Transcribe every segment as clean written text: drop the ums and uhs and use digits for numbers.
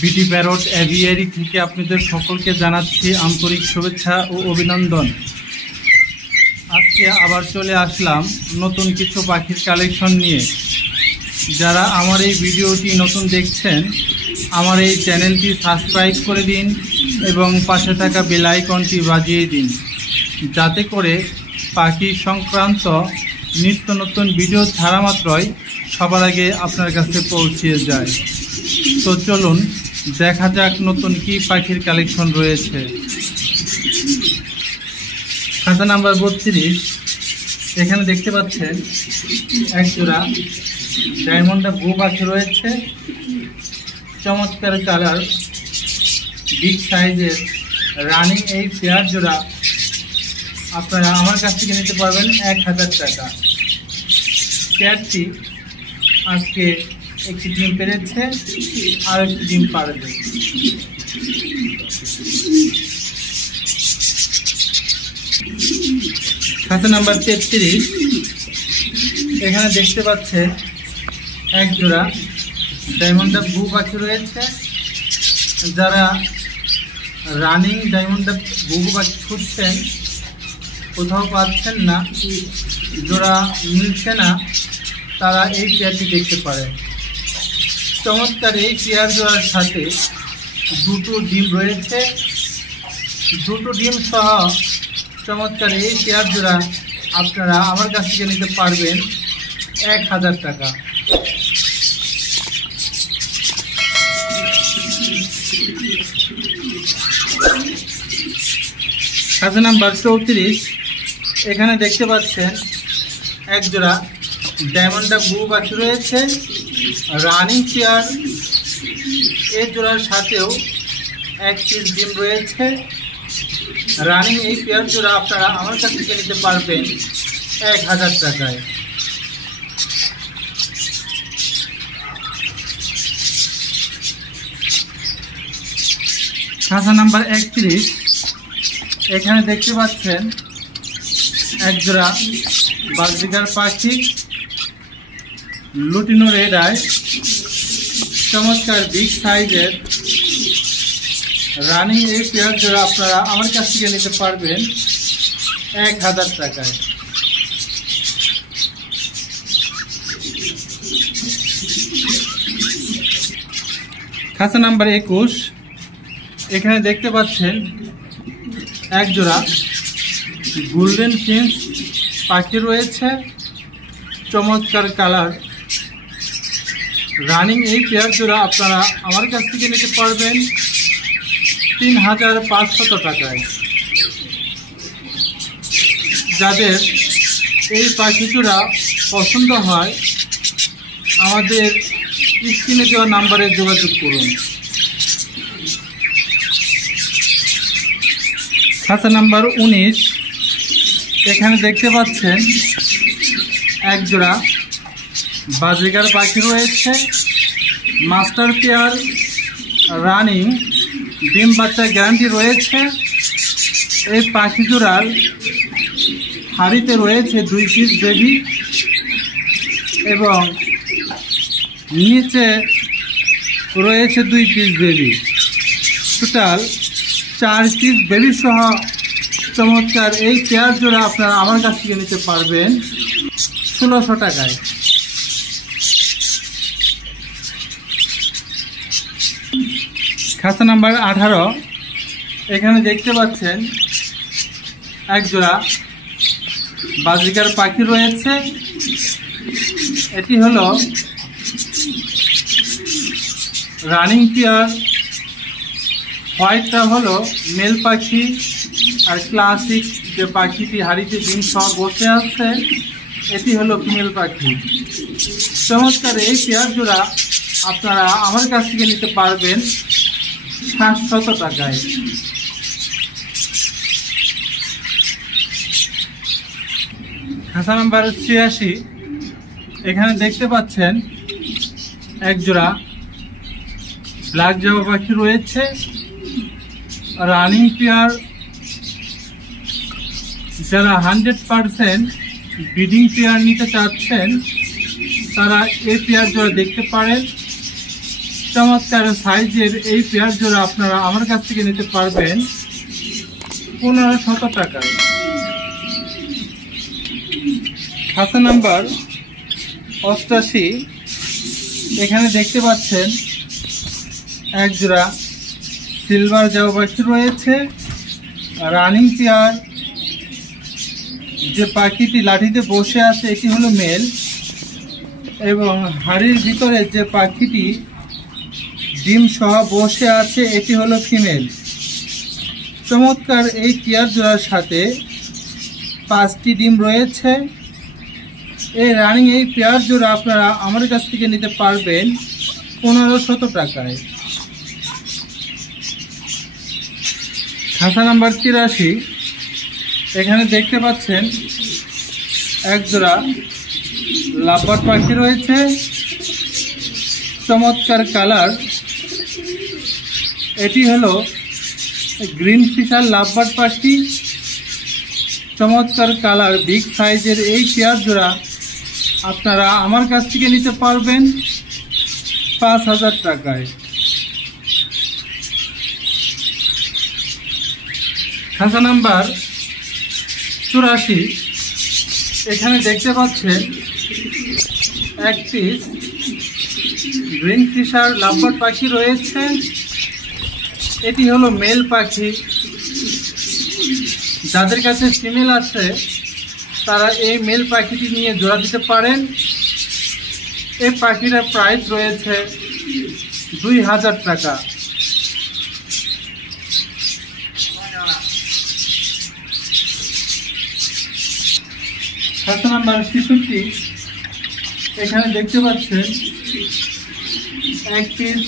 BD parrot aviary থেকে আপনাদের সকলকে জানাচ্ছি আন্তরিক শুভেচ্ছা ও অভিনন্দন। আজকে আবার চলে আসলাম নতুন কিছু পাখির কালেকশন নিয়ে। যারা আমার এই ভিডিওটি নতুন দেখছেন, আমার এই চ্যানেলটি সাবস্ক্রাইব করে দিন এবং পাশে থাকা বেল আইকনটি বাজিয়ে দিন, যাতে করে পাখি সংক্রান্ত নিত্য নতুন ভিডিও ছাড়া মাত্রই সবার আগে আপনার কাছে পৌঁছে যায়। তো চলুন দেখা যাক নতুন কি পাখির কালেকশন রয়েছে। খাতা নাম্বার 32, এখানে দেখতে পাচ্ছেন এক জোড়া ডায়মন্ডা ব্লু পাখি রয়েছে। চমৎকার কালার, বিগ সাইজের রানিং এই পেয়ার জোড়া আপনারা আমার কাছ থেকে নিতে পারবেন 1000 টাকা। পেয়ারটি আজকে একটি ডিম পেরেছে আর একটি ডিম পারবে। খাতা নাম্বার 33, এখানে দেখতে পাচ্ছেন এক জোড়া ডায়মন্ডা ব্লু পাখি রয়েছে। যারা রানিং ডায়মন্ডা ব্লু পাখি খুঁজছেন, কোথাও পাচ্ছেন না, জোড়া মিলছে না, তারা এই পেয়ারটি দেখতে পারেন। চমৎকার এই পেয়ার জোড়ার সাথে দুটো ডিম রয়েছে। দুটো ডিম সহ চমৎকার এই পেয়ার জোড়া আপনারা আমার কাছ থেকে নিতে পারবেন 1000 টাকা। খাতা নাম্বার 34, এখানে দেখতে পাচ্ছেন এক জোড়া ডায়মন্ডা ব্লু পাখি রয়েছে, রানিং পেয়ার। এই জোড়ার সাথেও এক পিস ডিম রয়েছে। রানিং এই পেয়ার জোড়া আপনারা আমার কাছ থেকে নিতে পারবেন 1000 টাকায়। খাতা নাম্বার 31, এখানে দেখতে পাচ্ছেন এক জোড়া বাজরিকার পাখি, লুটিনো রেড আই, চমৎকার বিগ সাইজের রানিং এই পেয়ার জোড়া আপনারা আমার কাছ থেকে নিতে পারবেন 1000 টাকায়। খাতা নাম্বার 21, এখানে দেখতে পাচ্ছেন এক জোড়া গোল্ডেন ফিন্স পাখি রয়েছে। চমৎকার কালার, রানিং এই পেয়ার জোড়া আপনারা আমার কাছ থেকে নিতে পারবেন 3500 টাকায়। যাদের এই পাখি জোড়া পছন্দ হয়, আমাদের স্ক্রিনে দেওয়া নাম্বারে যোগাযোগ করুন। খাতা নাম্বার 19, এখানে দেখতে পাচ্ছেন এক জোড়া বাজরিকার পাখি রয়েছে, মাস্টার পেয়ার, রানিং, ডিম বাচ্চা গ্যারান্টি রয়েছে। এই পাখি জোড়ার হাড়িতে রয়েছে 2 পিস বেবি এবং নিচে রয়েছে 2 piece baby. Total 4 piece baby সহ চমৎকার এই পেয়ার জোড়া আপনারা আমার কাছ থেকে নিতে পারবেন 1600 টাকায়। খাতা নাম্বার 18, এখানে দেখতে পাচ্ছেন এক জোড়া বাজরিকার পাখি রয়েছে। এটি হলো রানিং পেয়ার। হোয়াইটটা হলো মেল পাখি, আর ক্লাসিক যে পাখিটি হাড়িতে ডিম সহ বসে আছে, এটি হলো ফিমেল পাখি। চমৎকার এই পেয়ার জোড়া আপনারা আমার কাছ থেকে নিতে পারবেন 700 টাকায়। খাতা নাম্বার 86, এখানে দেখতে পাচ্ছেন এক জোড়া ব্ল্যাক জাভা পাখি রয়েছে, রানিং পেয়ার। যারা 100% ব্রিডিং পেয়ার নিতে চাচ্ছেন, তারা এই পেয়ার জোড়া দেখতে পারেন। চমৎকার সাইজের এই পেয়ার জোড়া আপনারা আমার কাছ থেকে নিতে পারবেন 1500 টাকায়। খাঁচা নাম্বার 88, এখানে দেখতে পাচ্ছেন এক জোড়া সিলভার জাও পাখি রয়েছে। Running pair. যে পাখিটি লাঠিতে বসে আছে এটি হলো মেল, এবং হাড়ির ভিতরে যে পাখিটি ডিম সহ বসে আছে এটি হলো ফিমেল। চমৎকার এই পেয়ার জোড়ার সাথে 5টি ডিম রয়েছে। এই রানিং এই পেয়ার জোড়া আপনারা আমার কাছ থেকে নিতে পারবেন 1500 টাকায়। খাঁচা নাম্বার 83, এখানে দেখতে পাচ্ছেন এক জোড়া লাভবার্ড পাখি রয়েছে। চমৎকার কালার। এটি হলো গ্রিন ফিশার লাভবার্ড পাখি। চমৎকার কালার, বিগ সাইজের এই পেয়ার জোড়া আপনারা আমার কাছ থেকে নিতে পারবেন 5000 টাকায়। খাঁচা নাম্বার 84, এখানে দেখতে পাচ্ছেন এক পিস গ্রিন ফিশার লাভবার্ড পাখি রয়েছে। এটি হলো মেল পাখি। যাদের কাছে ফিমেল আছে তারা এই মেল পাখিটি নিয়ে জোড়া দিতে পারেন। এই পাখিটার প্রাইস রয়েছে 2000 টাকা। খাঁচা নাম্বার 66, এখানে দেখতে পাচ্ছেন এক পিস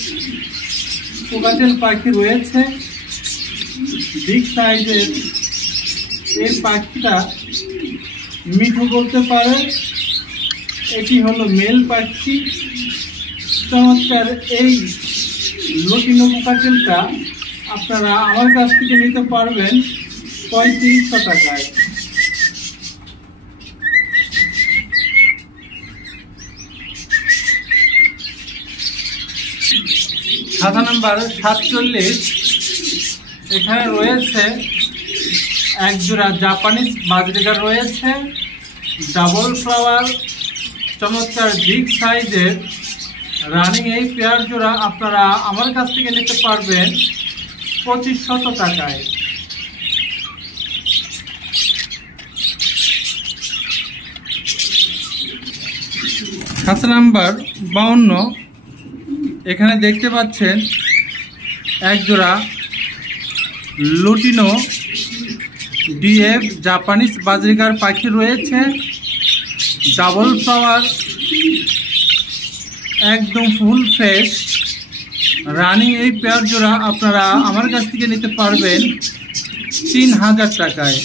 কোকাটেল পাখি রয়েছে। বিগ সাইজের এই পাখিটা মিঠু বলতে পারে। এটি হলো মেল পাখি। চমৎকার এই লটিনো কোকাটেলটা আপনারা আমার কাছ থেকে নিতে পারবেন 3500 টাকায়। খাতা নাম্বার 47, এখানে রয়েছে এক জোড়া জাপানিজ বাজরিকা রয়েছে, ডাবল ফ্লাওয়ার। চমৎকার বিগ সাইজের রানিং এই পেয়ার জোড়া আপনারা আমার কাছ থেকে নিতে পারবেন 2500 টাকায়। খাতা নাম্বার 52, এখানে দেখতে পাচ্ছেন এক জোড়া লুটিনো ডিএফ জাপানিজ বাজরিকার পাখি রয়েছে, ডাবল ফ্লাওয়ার, একদম ফুল ফ্রেশ। রানিং এই পেয়ার জোড়া আপনারা আমার কাছ থেকে নিতে পারবেন 3000 টাকায়।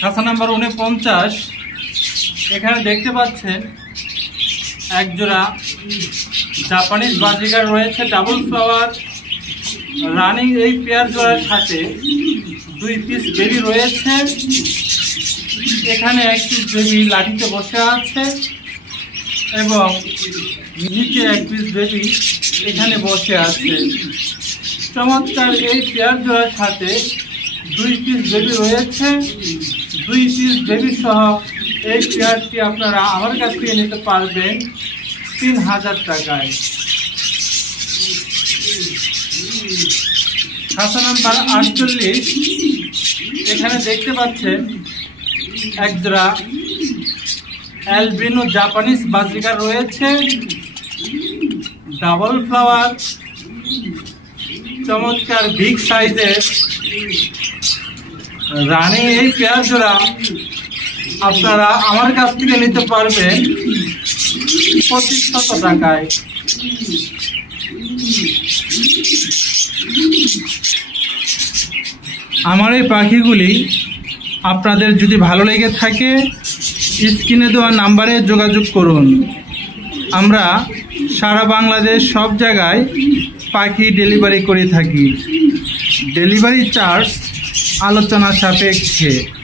খাতা নাম্বার 49, এখানে দেখতে পাচ্ছেন এক জোড়া জাপানিজ বাজরিকা রয়েছে, ডাবল ফ্লাওয়ার। রানিং এই পেয়ার জোড়ার সাথে 2 পিস বেবি রয়েছে। এখানে এক পিস বেবি লাঠিতে বসে আছে এবং নিচে এক পিস বেবি এখানে বসে আছে। চমৎকার এই পেয়ার জোড়ার সাথে 2 পিস বেবি রয়েছে। 2 পিস বেবি সহ এই পেয়ারটি আপনারা আমার কাছ থেকে নিতে পারবেন 3000 টাকায়। খাতা নাম্বার 48, এখানে দেখতে পাচ্ছেন এক জোড়া অ্যালবিনো জাপানিজ বাজরিকা রয়েছে, ডাবল ফ্লাওয়ার। চমৎকার বিগ সাইজের রানিং এই পেয়ার জোড়া আপনারা আমার কাছ থেকে নিতে পারবেন 2500 টাকায়। আমার এই পাখিগুলি আপনাদের যদি ভালো লেগে থাকে স্ক্রিনে দেওয়া নাম্বারে যোগাযোগ করুন। আমরা সারা বাংলাদেশ সব জায়গায় পাখি ডেলিভারি করে থাকি। ডেলিভারি চার্জ আলোচনা সাপেক্ষে।